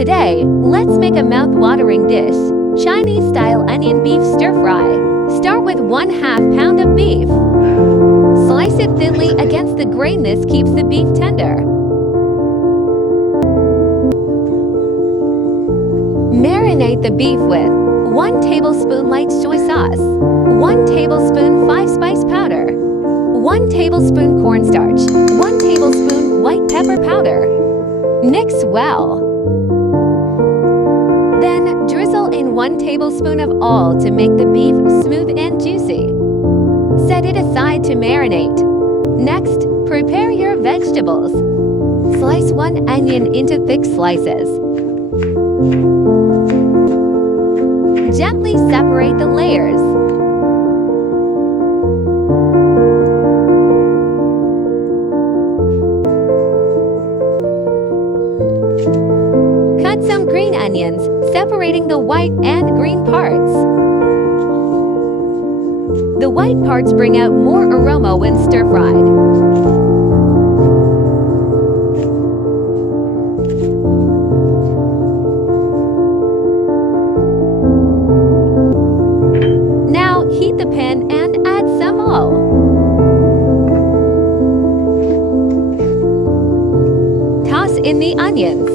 Today, let's make a mouth-watering dish, Chinese-style onion beef stir-fry. Start with 1/2 pound of beef. Slice it thinly against the grain. This keeps the beef tender. Marinate the beef with 1 tablespoon light soy sauce, 1 tablespoon 5-spice powder, 1 tablespoon cornstarch, 1 tablespoon white pepper powder. Mix well. Then drizzle in 1 tablespoon of oil to make the beef smooth and juicy. Set it aside to marinate. Next, prepare your vegetables. Slice 1 onion into thick slices. Gently separate the layers. Cut some green onions, separating the white and green parts. The white parts bring out more aroma when stir-fried. Now heat the pan and add some oil. Toss in the onions.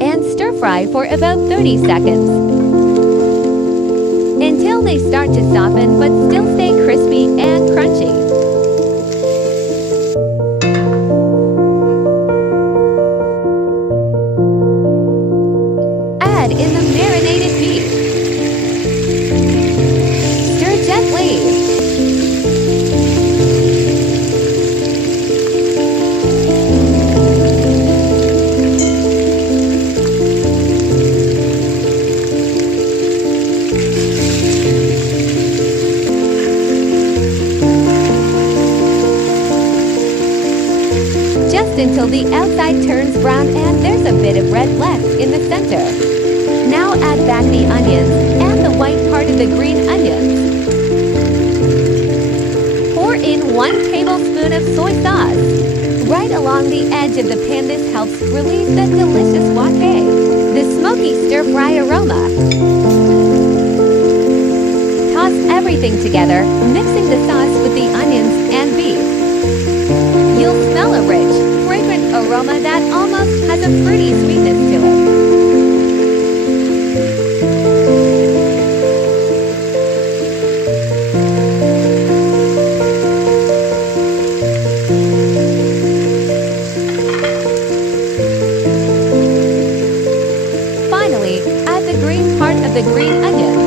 And stir-fry for about 30 seconds. Until they start to soften but still stay crispy and crunchy. Add in the marinated beef. Stir gently. Just until the outside turns brown and there's a bit of red left in the center. Now add back the onions and the white part of the green onions. Pour in 1 tablespoon of soy sauce. Right along the edge of the pan. This helps release the delicious wok-hei, the smoky stir-fry aroma. Toss everything together, mixing the sauce with the onions and beef. You'll smell a rich, fragrant aroma that almost has a fruity sweetness to it. Finally, add the green part of the green onions.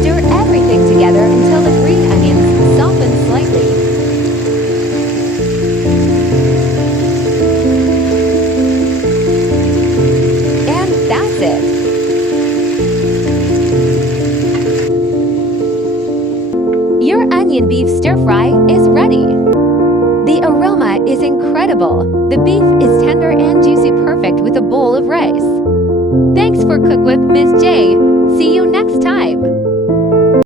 Stir everything together until the green onions soften slightly. And that's it. Your onion beef stir-fry is ready. The aroma is incredible. The beef is tender and juicy, perfect with a bowl of rice. Thanks for Cook with Ms. J. See you next time.